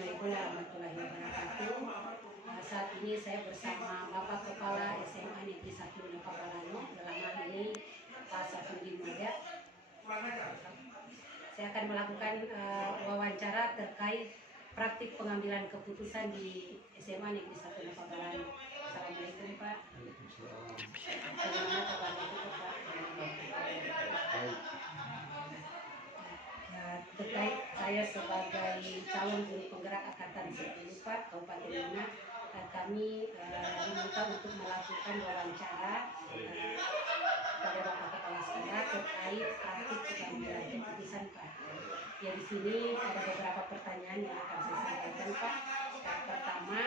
Assalamualaikum warahmatullahi wabarakatuh. Saat ini saya bersama Bapak Kepala SMA Negeri 1 Nepabalano, dalam hal ini Pak Safudi Mada. Saya akan melakukan wawancara terkait praktik pengambilan keputusan di SMA Negeri 1 Nepabalano. Assalamualaikum Pak. Bagaimana kabarnya Pak? Terkait saya sebagai calon guru penggerak angkatan 10 Pak Kabupaten Lima, kami diminta untuk melakukan wawancara pada Bapak Kepala Sekolah terkait praktik pengambilan keputusan Pak. Ya, di sini ada beberapa pertanyaan yang akan saya sampaikan Pak. Yang pertama,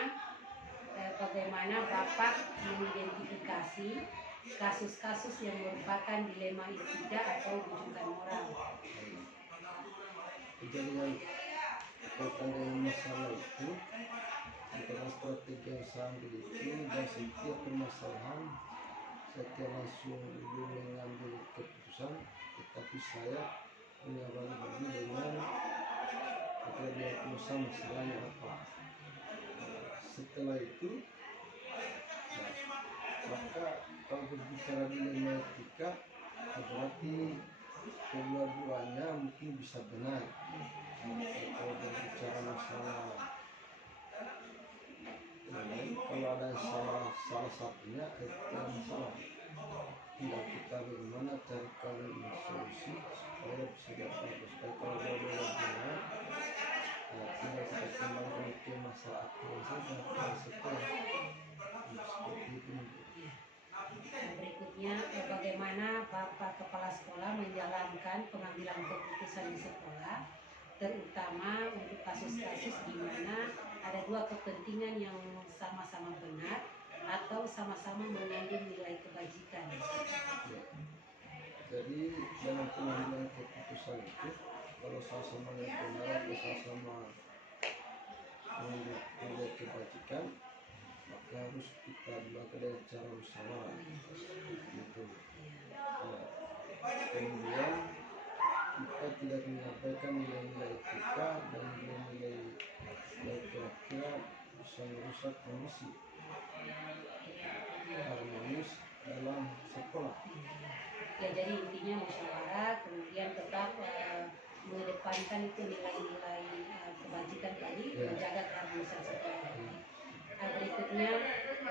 bagaimana Bapak mengidentifikasi kasus-kasus yang merupakan dilema etika atau rujukan moral? Kejadian berkaitan dengan masalah itu antara strategi yang saya ambil itu, dan setiap permasalahan saya tidak langsung belum mengambil keputusan, tetapi saya menyabari dengan kejadian usaha masalahnya apa. Setelah itu maka kalau berbicara dilema etika berarti kedua-duanya mungkin bisa benar. Kalau berbicara masalah kalau ada salah satunya itu masalah, tinggal kita bagaimana carikan solusi supaya bisa diatasi. Kalau dua-duanya benar, tinggal kita kembangkan ke masalah aktual saja setelah seperti itu. Berikutnya, bagaimana Bapak Kepala Sekolah menjalankan pengambilan keputusan di sekolah, terutama untuk kasus-kasus di mana ada dua kepentingan yang sama-sama benar atau sama-sama mengandung nilai kebajikan. Jadi dalam pengambilan keputusan itu, kalau sama-sama yang benar atau sama-sama nilai kebajikan, maka harus kita lakukan dengan cara musyawarah gitu. Kemudian kita tidak menyampaikan nilai-nilai etika dan nilai-nilai kira-kira bisa merusak kondisi harmonis dalam sekolah. Ya, jadi intinya musyawarah, kemudian tetap mengedepankan itu nilai-nilai kebajikan tadi, menjaga keharmonisan sekolah. Berikutnya,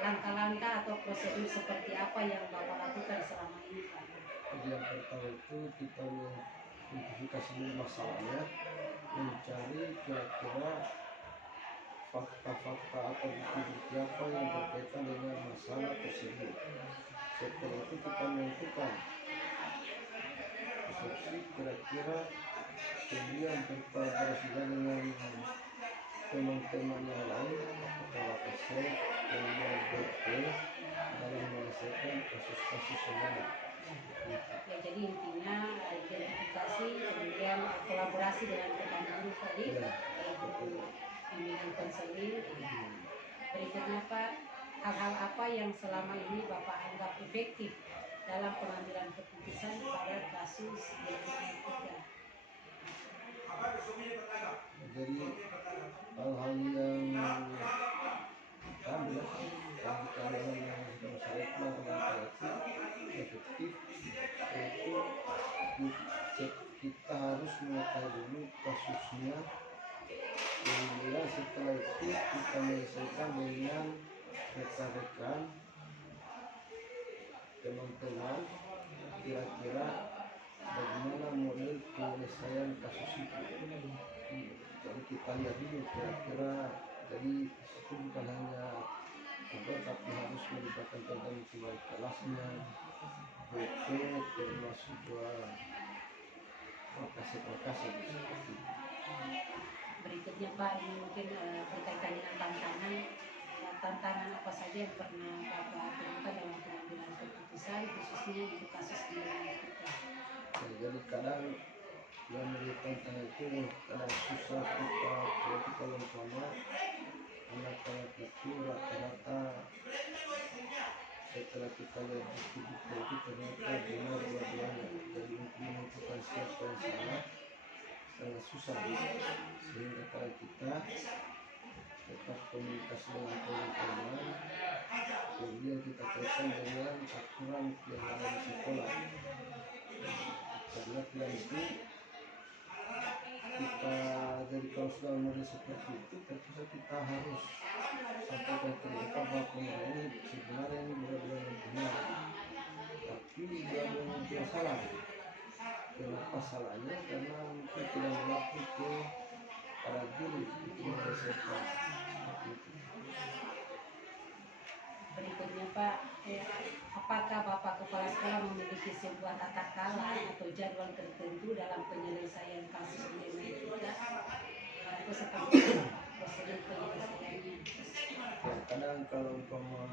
langkah-langkah atau prosedur seperti apa yang Bapak lakukan selama ini Pak? Jadi yang pertama itu kita mengidentifikasi dulu masalahnya, mencari kira-kira fakta-fakta atau bukti-bukti apa yang berkaitan dengan masalah tersebut. Setelah itu kita menentukan persepsi kira-kira, kemudian berkolaborasi dengan teman-teman yang lain, apakah WKC, kemudian BP, dalam menyelesaikan kasus-kasus yang ada. Ya, jadi intinya identifikasi, kemudian kolaborasi dengan rekan guru tadi, yaitu bimbingan konseling. Berikutnya Pak, hal-hal apa yang selama ini Bapak anggap efektif dalam pengambilan keputusan pada kasus dilema etika? Jadi hal-hal yang kami lakukan yang saya lakukan itu efektif, yaitu kita harus mengetahui dulu kasusnya, kemudian setelah itu kita menyelesaikan dengan rekan-rekan teman-teman kira-kira bagaimana model penyelesaian kasus itu. Jadi kita lihat dulu kira-kira, jadi itu bukan hanya obat, tapi harus melibatkan tentang wali kelasnya, BP, termasuk dua lokasi-lokasi seperti itu. Berikutnya Pak, ini mungkin berkaitan dengan tantangan apa saja yang pernah Bapak temukan dalam pengambilan keputusan, khususnya untuk kasus dilema etika? Jadi kadang yang menjadi tantangan itu kadang susah kita, jadi kalau umpama anak-anak itu rata-rata setelah kita lihat bukti-bukti itu ternyata benar dua-duanya, jadi untuk menentukan siapa yang salah, sangat susah, sehingga kalau kita tetap komunikasi dengan teman-teman, kemudian kita kaitkan dengan aturan yang ada di sekolah, karena tidak mesti kita jadi kalau sudah model seperti itu terpaksa kita harus sampaikan ke mereka bahwa kemarin ini sebenarnya ini benar-benar yang benar, tapi dia mungkin salah. Kenapa salahnya? Karena mungkin tidak mengaku ke para guru untuk menyelesaikan. Berikutnya Pak, apakah Bapak Kepala Sekolah memiliki sebuah tata cara atau jadwal tertentu dalam penyelesaian kasus DNA kita? Atau seperti apa prosedur penyelesaiannya? Ya, kadang kalau umpama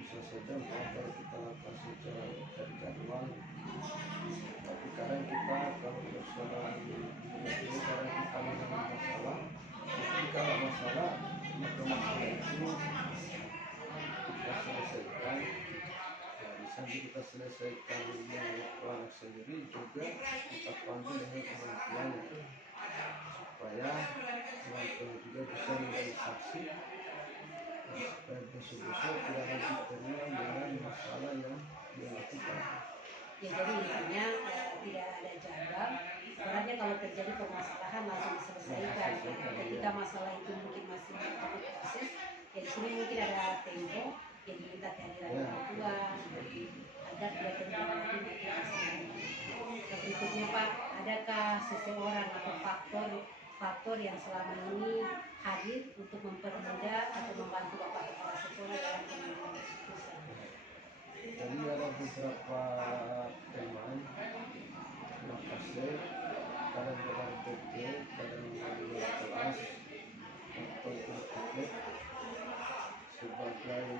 bisa saja kalau kita lakukan secara terjadwal, tapi kadang kita kalau persoalan ini kadang kita mengalami masalah, ketika ada masalah maka masalah itu kita selesaikan. Ya, bisa kita selesaikan dengan anak sendiri, juga kita panggil dengan orang tuanya supaya orang tua juga bisa menjadi saksi, supaya besok-besok tidak lagi terulang dengan masalah yang dia lakukan. Ya, jadi intinya tidak ada jadwal. Sebenarnya kalau terjadi permasalahan langsung diselesaikan. Ketika masalah itu mungkin masih cukup proses, ya di sini mungkin ada tempo yang diminta kehadiran orang tua agar tidak terulang lagi nanti masalahnya. Berikutnya Pak, adakah seseorang atau faktor yang selama ini hadir untuk mempermudah atau membantu Bapak Kepala Sekolah dalam pengambilan keputusan? Tadi ada beberapa teman Makassar, kadang benar PP, kadang benar kelas atau berpikir sebagai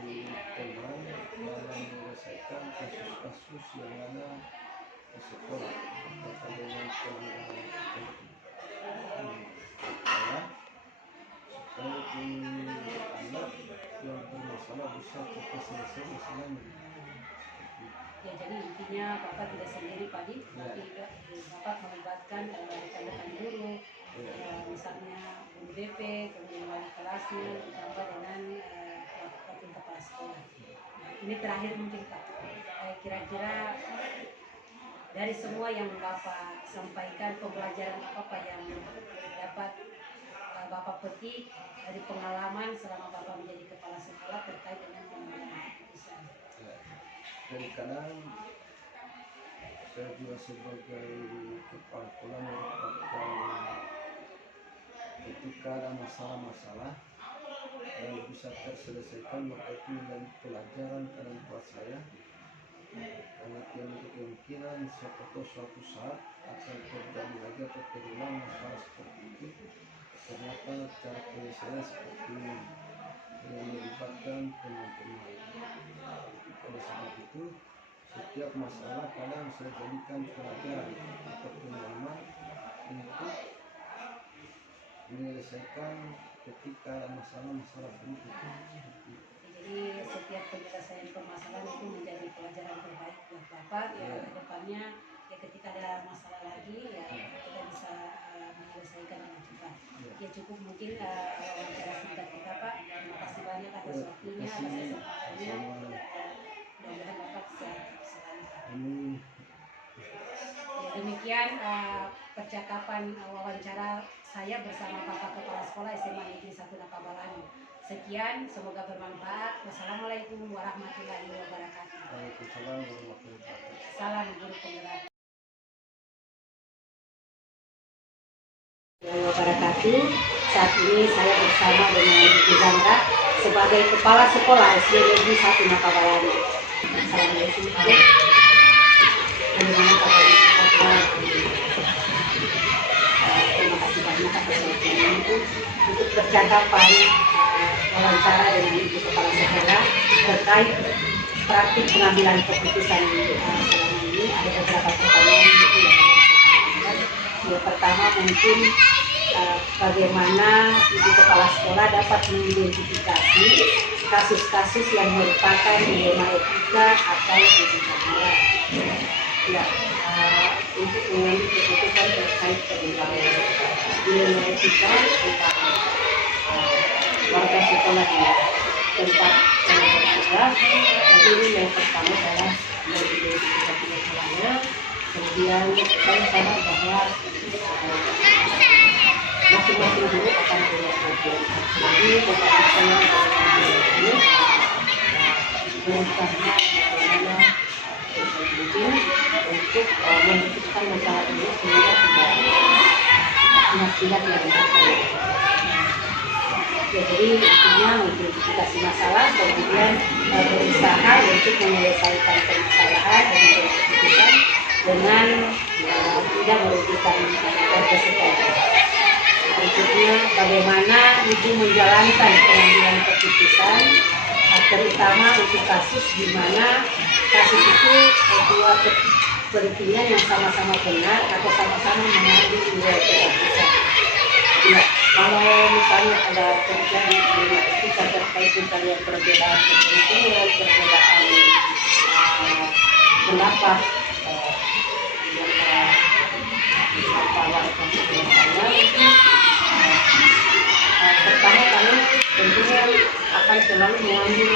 teman dalam menyelesaikan kasus-kasus yang ada di sekolah berkaitan dengan pelanggaran etik. Supaya anak yang bermasalah bisa kita selesai masalahnya. Ya, jadi intinya Bapak tidak sendiri Pak Di, tapi Bapak melibatkan rekan-rekan guru, ya, misalnya guru BP, kemudian wali kelasnya, ditambah dengan wakil kepala sekolah. Nah, ini terakhir mungkin Pak, kira-kira dari semua yang Bapak sampaikan, pembelajaran apa yang dapat Bapak petik dari pengalaman selama Bapak menjadi kepala sekolah terkait dengan pengambilan keputusan? Dan kadang saya juga sebagai kepala sekolah merupakan ketika ada masalah-masalah yang bisa terselesaikan, maka itu menjadi pelajaran kadang buat saya, karena tidak kemungkinan siapa tahu suatu saat akan terjadi lagi atau terulang masalah seperti itu. Ternyata cara penyelesaian seperti ini yang melibatkan teman-teman. Oleh sebab itu, setiap masalah kadang saya jadikan pelajaran atau pengalaman untuk menyelesaikan ketika ada masalah-masalah berikutnya. Jadi setiap penyelesaian permasalahan itu menjadi pelajaran terbaik buat Bapak ya, ke depannya ya ketika ada masalah lagi ya kita bisa menyelesaikan dengan cepat. Ya cukup mungkin wawancara singkat kita Pak. Terima kasih banyak atas waktunya, atas kesempatannya. Mudah-mudahan Bapak sehat selalu. Ya, demikian percakapan wawancara saya bersama Bapak Kepala Sekolah SMA Negeri 1 Nakabalani. Sekian, semoga bermanfaat. Wassalamualaikum warahmatullahi wabarakatuh. Waalaikumsalam warahmatullahi wabarakatuh. Salam guru penggerak. Wabarakatuh. Saat ini saya bersama dengan Ibu Zandra sebagai Kepala Sekolah SD Negeri 1 Nakabalani. Assalamualaikum Pak. Bagaimana kabar? Terima kasih banyak atas waktunya untuk percakapan wawancara dengan Ibu Kepala Sekolah terkait praktik pengambilan keputusan selama ini. Ada beberapa pertanyaan yang pertama mungkin bagaimana Ibu Kepala Sekolah dapat mengidentifikasi kasus-kasus yang merupakan dilema etika atau etika moral. Ya, untuk mengambil keputusan terkait tentang dilema etika tentang warga sekolah di tempat saya bertugas. Jadi ini yang pertama adalah mengidentifikasi masalahnya. Kemudian saya sadar bahwa masing-masing guru akan punya bagian. Jadi tetapi saya ini berusaha bagaimana mungkin untuk memutuskan masalah ini sehingga tidak pihak-pihak yang bermasalah. Jadi intinya mengidentifikasi masalah, kemudian berusaha untuk menyelesaikan permasalahan dan keputusan dengan tidak merugikan warga sekolah. Berikutnya, bagaimana ibu menjalankan pengambilan keputusan, terutama untuk kasus di mana kasus itu dua kepentingan yang sama-sama benar atau sama-sama mengambil nilai keputusan. Ya, kalau misalnya ada terjadi etika terkait misalnya perbedaan kepentingan, perbedaan pendapat pertama kami tentunya akan selalu mengambil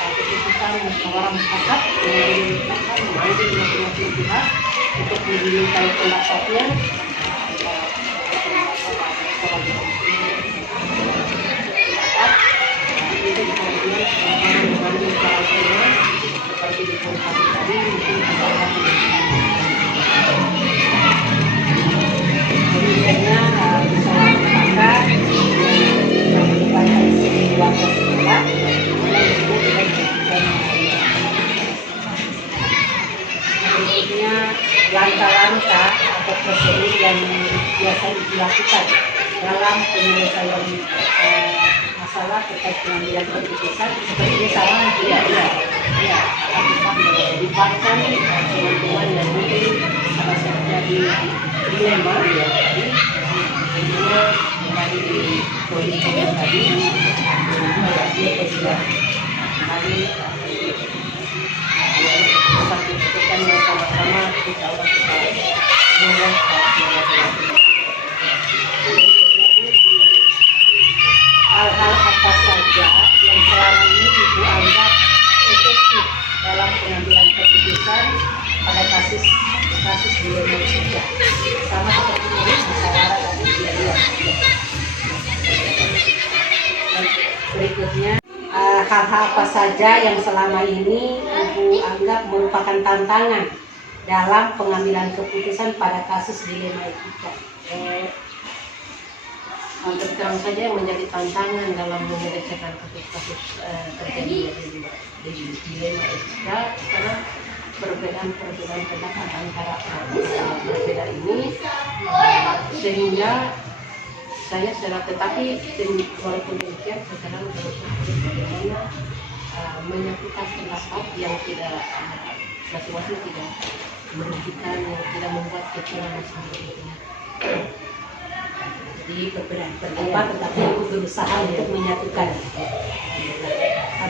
keputusan musyawarah mufakat, mengambil masing-masing pihak untuk dimintai pendapatnya. Itu kemudian mengambil cara seperti di konsultasi tadi mungkin misalnya bisa mengatakan melibatkan warga sekolah berikutnya langkah-langkah atau prosedur yang biasa dilakukan dalam penyelesaian masalah terkait pengambilan keputusan seperti sama tidak ya akan melibatkan teman-teman yang mungkin sama terjadi dilema ya tadi tentunya kembali di poin yang tadi dia tidak kembali satu keputusan yang sama-sama insya Allah kita mulai hal-hal apa saja yang selama ini ibu anggap efektif dalam pengambilan keputusan pada kasus dilema etika sama seperti ini musyawarah tadi dia. Berikutnya hal-hal apa saja yang selama ini ibu anggap merupakan tantangan dalam pengambilan keputusan pada kasus dilema etika. Terus terang saja yang menjadi tantangan dalam menyelesaikan kasus-kasus terjadi di dilema etika karena perbedaan pendapat antara berbeda ini sehingga saya secara tetapi walaupun demikian sekarang berusaha bagaimana menyatukan pendapat yang tidak masing-masing tidak merugikan, yang tidak membuat kekurangan sendiri. Jadi berbeda pendapat tetapi ibu berusaha untuk menyatukan.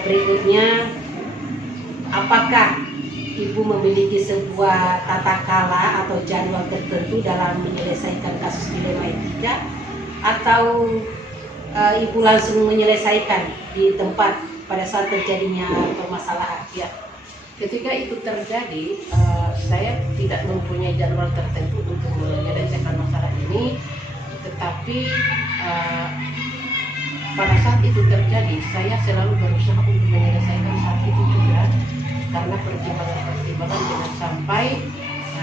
Berikutnya, apakah ibu memiliki sebuah tata kala atau jadwal tertentu dalam menyelesaikan kasus dilema etika atau ibu langsung menyelesaikan di tempat pada saat terjadinya permasalahan? Ya, ketika itu terjadi, saya tidak mempunyai jadwal tertentu untuk menyelesaikan masalah ini. Tetapi pada saat itu terjadi, saya selalu berusaha untuk menyelesaikan saat itu juga karena pertimbangan jangan sampai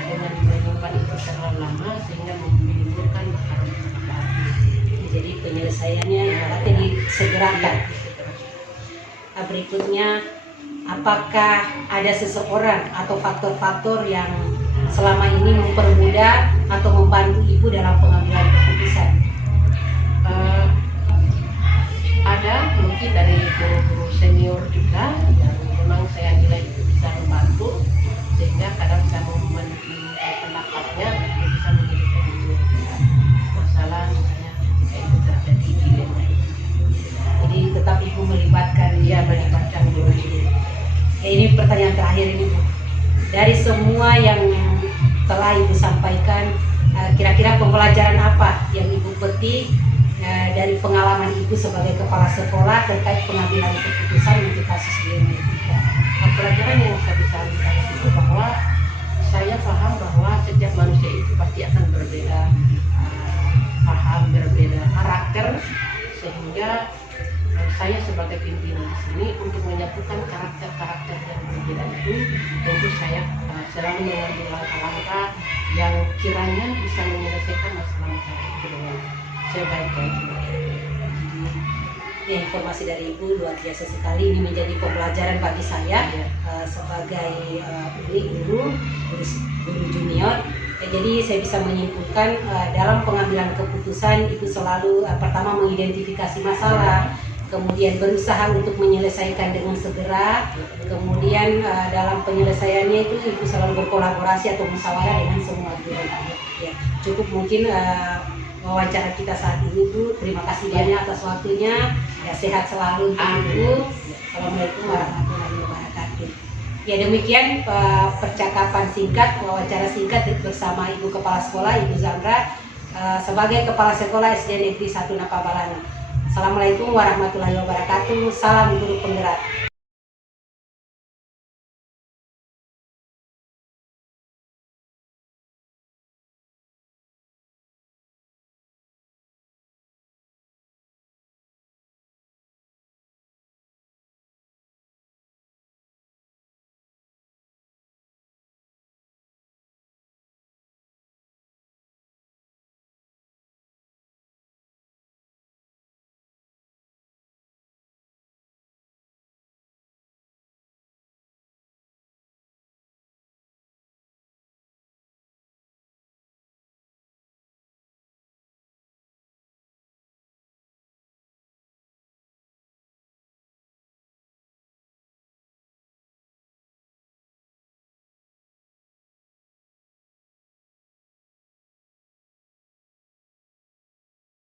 dengan menyimpan itu terlalu lama sehingga menimbulkan masalah. Jadi penyelesaiannya akan disegerakan. Berikutnya, apakah ada seseorang atau faktor-faktor yang selama ini mempermudah atau membantu ibu dalam pengambilan keputusan? Ada mungkin dari guru-guru senior juga yang memang saya nilai itu bisa membantu sehingga kadang saya meminta pendapatnya bisa menyelesaikan masalah misalnya ketika itu terjadi dilema. Jadi tetap ibu melibatkan guru. Ini pertanyaan terakhir ini Bu. Dari semua yang telah Ibu sampaikan, kira-kira pembelajaran apa yang Ibu petik dari pengalaman Ibu sebagai kepala sekolah terkait pengambilan keputusan untuk kasus biometrik? Pelajaran yang saya bisa ambil itu bahwa saya paham bahwa setiap manusia itu pasti akan berbeda paham, berbeda karakter, sehingga saya sebagai pimpinan di sini untuk menyatukan karakter-karakter yang berbeda itu, tentu saya selalu mengambil langkah-langkah yang kiranya bisa menyelesaikan masalah-masalah itu dengan sebaik-baiknya. Ya, informasi dari Ibu luar biasa sekali. Ini menjadi pembelajaran bagi saya Ya. Sebagai guru junior. Jadi saya bisa menyimpulkan dalam pengambilan keputusan itu selalu pertama mengidentifikasi masalah, kemudian berusaha untuk menyelesaikan dengan segera, kemudian dalam penyelesaiannya itu Ibu selalu berkolaborasi atau musyawarah dengan semua guru. Ya, cukup mungkin wawancara kita saat ini Bu. Terima kasih banyak atas waktunya. Ya, sehat selalu untuk Ibu. Assalamualaikum warahmatullahi wabarakatuh. Ya, demikian percakapan singkat, wawancara singkat bersama Ibu Kepala Sekolah Ibu Zandra sebagai Kepala Sekolah SD Negeri 1 Napabalana. Assalamualaikum warahmatullahi wabarakatuh. Salam guru penggerak.